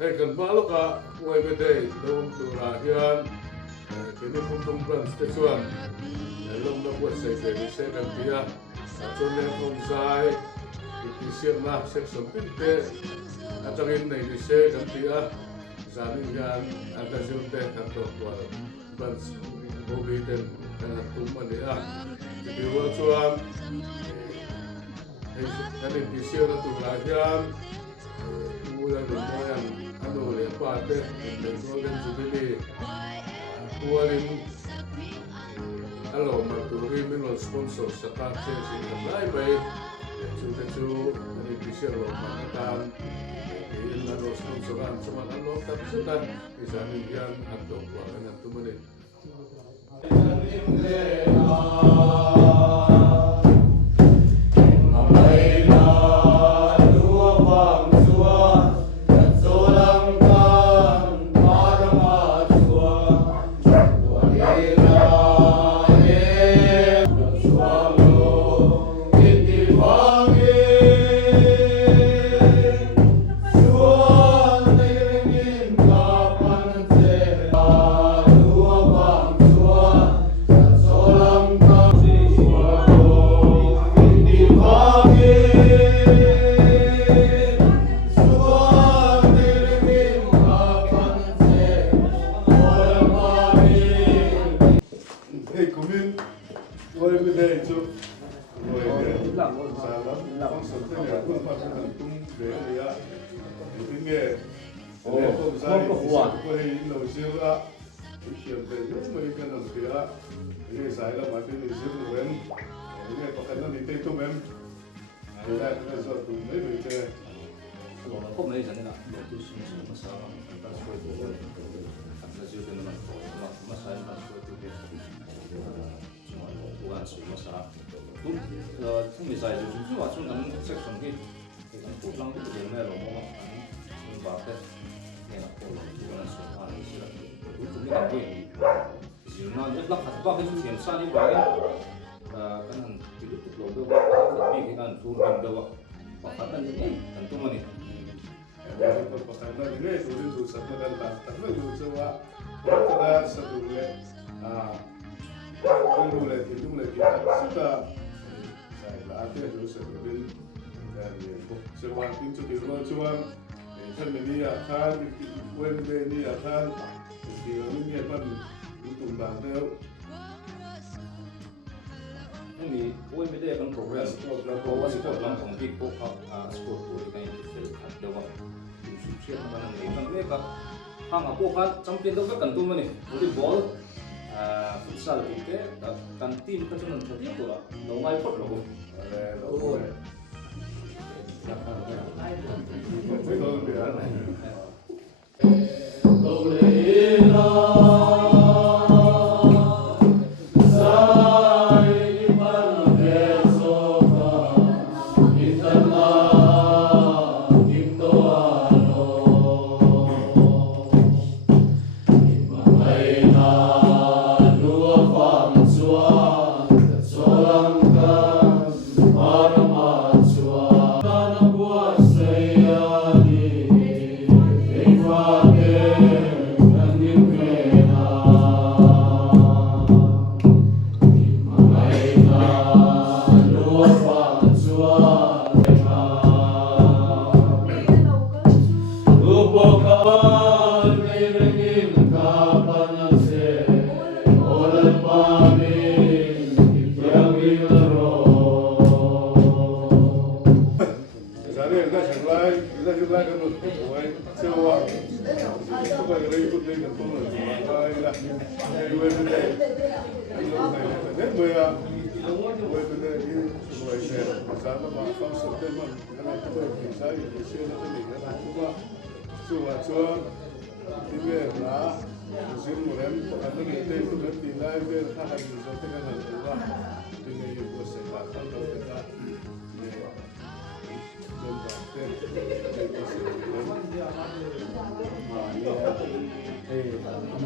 Hei kan malo ka uai bede dom tu rahian kini pun tumpuan stasiun lom na buat saya kan dia atau yang konsai dipisir nah section pinte atau ini bisa kan dia zalingan ada silteh atau buat bans mobil dan tuman dia jadi buat suam kan dipisir tu rahian ulang yang anu lepas deh dengan sebeli uarin halo maturi minol sponsor sekat sesi lain baik sudah cu dari bisa lo makan ini lalu sponsoran cuma kalau tapi sudah bisa nian atau bukan itu menit ini saya mati di situ kan ini pakai itu mem ada sesuatu ini itu kalau kau mai sana itu semua masalah pas itu ada juga dengan masalah pas itu cuma bukan semua masalah itu misalnya itu macam kan section ini kan pulang itu dia mau pakai ini aku bukan semua itu kan boleh Jurnal itu lah khasbah itu siapa ni bagai kan hidup itu logo tapi kan turun bawa pakatan ini tentu mana jadi perpakatan ini itu satu dan tapi itu coba kita sebelumnya dulu kita saya latih dulu sebelum dari sebuah pintu di luar cuan kan ini akan ini akan ini apa untuk bantu ini beda kan progres bahwa sport lang komplit po sport po kayak itu dapat sukses mana nih kan mereka hang aku kan champion itu kan tuh mana volleyball futsal itu kan tim kan cuma satu itu lah nongai pot loh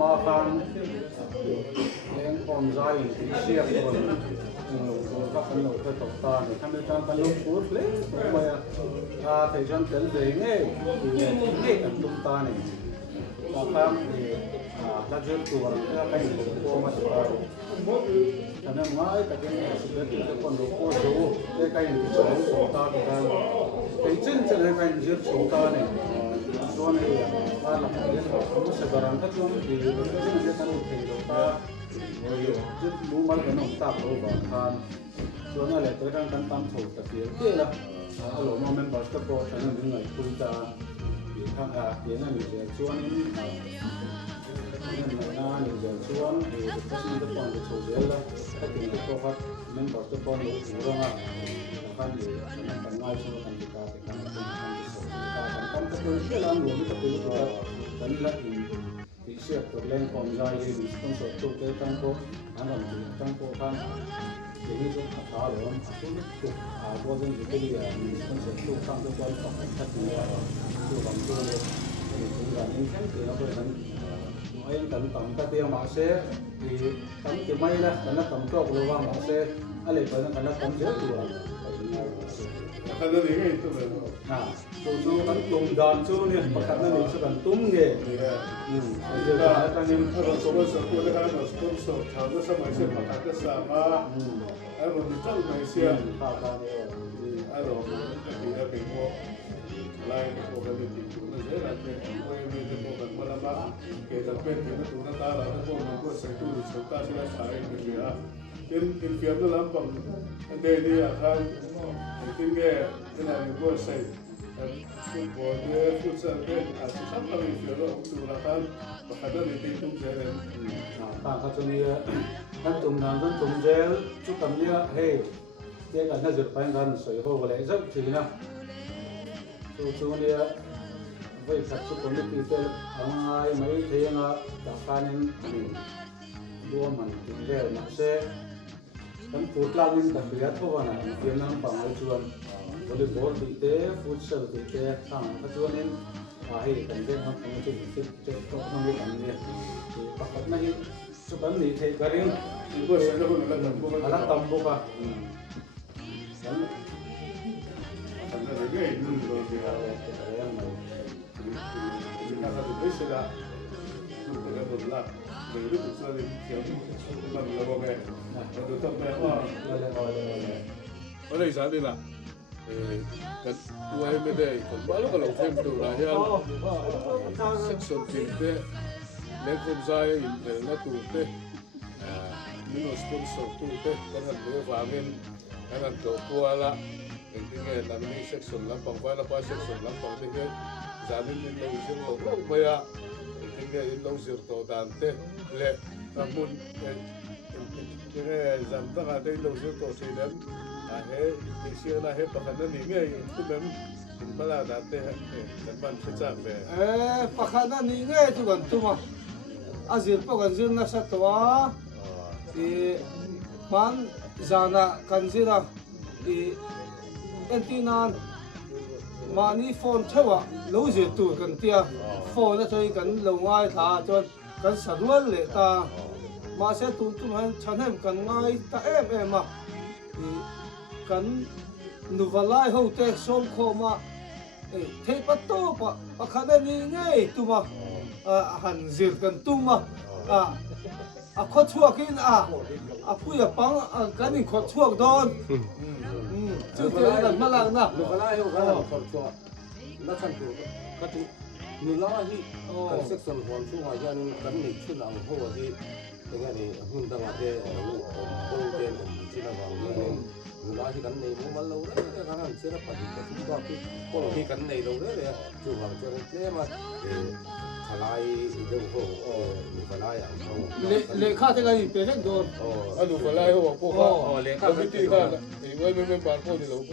มาฟังเลี้ยงความใจที่เชียร์คนลงตัวก็เป็นหนุ่มตกตาเนี่ยทำให้การเป็นลูกพูดเล็กไปถ้าไทยจันเต็มเลยเนี่ยเนี่ยกันตุ้มตาเนี่ยนะครับแล้วเจอตัวเราไปอยู่ตัวมาสุดท้ายฉะนั้นว่าไอ้ตะเกียงสุดที่จะคนลูกพูดดูได้ใครอยู่ที่สุดตากันเป็นจริงจะได้ใครอยู่ที่สุดตาเนี่ยส่วนนี้ว่าเราเนี่ยผมจะการันตีว่าดีที่จะทำให้เราตาจะรู้มันเป็นองค์ตาโลกาส่วนอะไรตัวนั้นกันตามถูกแต่เดียวที่ละฮัลโหลโมเมนต์บอสก็พอฉะนั้นถึงไงคุยจะอยู่ข้างเดี๋ยวนั่นอยู่เดี๋ยวส่วนนี้นั่นอยู่เดี๋ยวส่วนเดี๋ยวก็สิ่งที่คนจะโชว์เดี๋ยวละถ้าถึงที่ตัวครับเมนบอสก็พอรู้หัวเราkanอยู่นั่นกันง่ายช่วยกันดีกว่าแต่การเป็นการที่สุดการทำตัวที่เราหนุนกับตัวเราตอนนี้ละอีเชื่อตัวเล่นความใจดีต้องสดตัวเต้ตั้งโคอันนั้นคือตั้งโคกันอย่างนี้ก็ขาดเลยตัวพอจะอยู่ที่นี่ต้องสดตัวตั้งตัวก่อนของทัศน์ตัวบางตัวเลยถึงการนี้แค่ที่เราเป็นนั้นไอ้ตั้งตั้งแต่เดียวมาเสียที่ตั้งที่ไม่ละแต่ละตั้งตัวเราวางมาเสียอะไรไปนั่นกันละตั้งเยอะตัวKarena ini itu memang. Nah, tujuh kan tum dan tuh nih, makanya nih sekarang tum ge. Kita kalau soal sekolah kan harus sponsor, harus sama isi makanya sama. Ayo kita Malaysia. Ayo kita bingung. Lain bukan itu, saya nanti mau ini bukan malam kita pengen itu nanti ada bukan satu cerita sila saya kerja. In film dalam pang, ada ini akan tinggal dengan ibu saya. Football dia, futsal dia, asal sama ini film untuk akan bahkan itu jalan. Nah, kalau dia kan tumnan kan tumjel, cukup dia, hey, dia kan nazar pengen saya boleh izah cina. So dia, vậy satu komite itu, angai mai thayanga dakanin dua man tinggal nafse. Kan putlamin dapat apa na, dia nang pangal cuan, volleyball itu, futsal itu, sang cuanin, ahir kan dia nang pangal cuan, cek nang dia kan dia, pakat na ini, cuman ni thai karing, Ibu saya pun anak tambo ka, kan karena dia itu kalau dia kita satu desa dah, itu kita berlak. Jadi itu selalu yang melakukan itu tak apa. Oleh sahaja lah. Kan dua MD. Kalau film tu lah yang section filmnya, lekom saya internet tu teh, minus sponsor tu teh, kan dia fahmin, kan kau kuala, intinya nanti section lampang, apa section lampang teh, zaman ini langsung orang bayar. Tinggal di langsir tu tante, le, namun kira zaman ada di langsir tu sedang, Malaysia lah pakai ni itu memang malah tante, zaman sejak pakana ni ngay tu kan tu mah azir pakai na sa tua man zana kanzira antinan mani phone cewa lâu giờ tu kan tia phone na thôi kan lâu ngay thà cho kan sadwal le ta mà sẽ tu han chan hem kan ngay ta em mà kan nuvalai ho te som kho ma thế bắt to pa khá ni ngay tu mà han zir kan tu mà khó chua kin pui pang kan ni khó chua don chứ thế là mà lang na nuvalai ho kan khó chua na chan tu ka tu nuvalai hi kan section hon chu ha yan kan ni chu lang ho hi dengan ni hun dang ade lu ko den chi na ba nuvalai kan nei mo mal lo re ka kan se ra pa di ka tu ba ki ko hi kan nei lo re chu hang chu le ma khalai de ho nuvalai ang ho le kha te ga ni pe len don anu kalau itu apa kah? le ka Tapi tu kan, ibu memang barco di laut.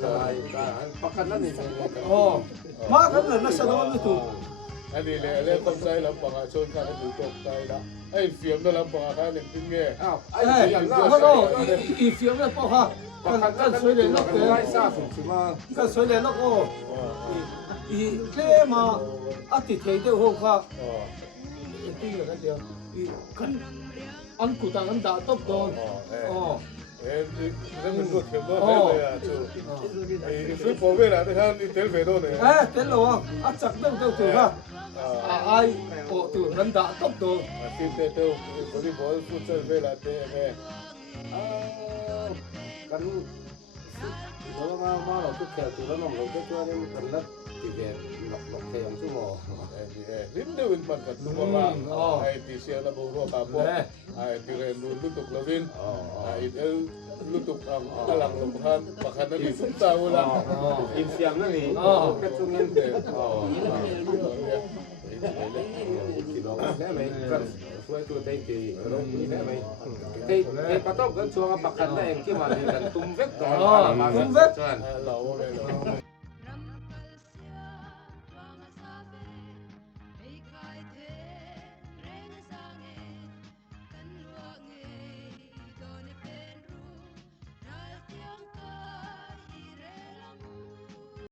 khalai ka pakan na ni ma kan na sa don tu Ani le komsai lampang acon kan itu tok tai lah. Film tu lampang kan yang tinggi. ai yan na no i film na pa ha pakan kan soi le lok kan te ngai sa fu chi ma kan soi le lok อีเคลมาอติเทเดียวหัวข้า อ๋อ ที่อย่างนั้นเดียวอีกันอันกูตังอันด่าตบโดนอ๋อ นั่นมันก็เข็มด้วยเลยอ่ะจูไอ้ซื้อโปรเวล่ะที่ท่านนี่เต็มเฟโดเนี่ย เต็นแล้วอ่ะจักเดียวถูกป่ะไอ้โอ้ถูกกันด่าตบโดน ที่เต็มคนที่บอกฟุตซอลเวล่ะเต็ม กันเรามาเราทุกแค่ตัวน้องเราก็ตัวนี้กันนัดที่แกหลอกแค่ยังชั่วโมง Rindu man kat lumaba ay ti siya na buro kapo ay ti ren lutuk lawin ay el lutuk ang alang lumhan baka na di sumta wala insiam na ni ketungin kilo na may kan suai tu tay ki ro ni na may tay patok kan suang pakan na yang ki mali kan tumvek tumvek lawo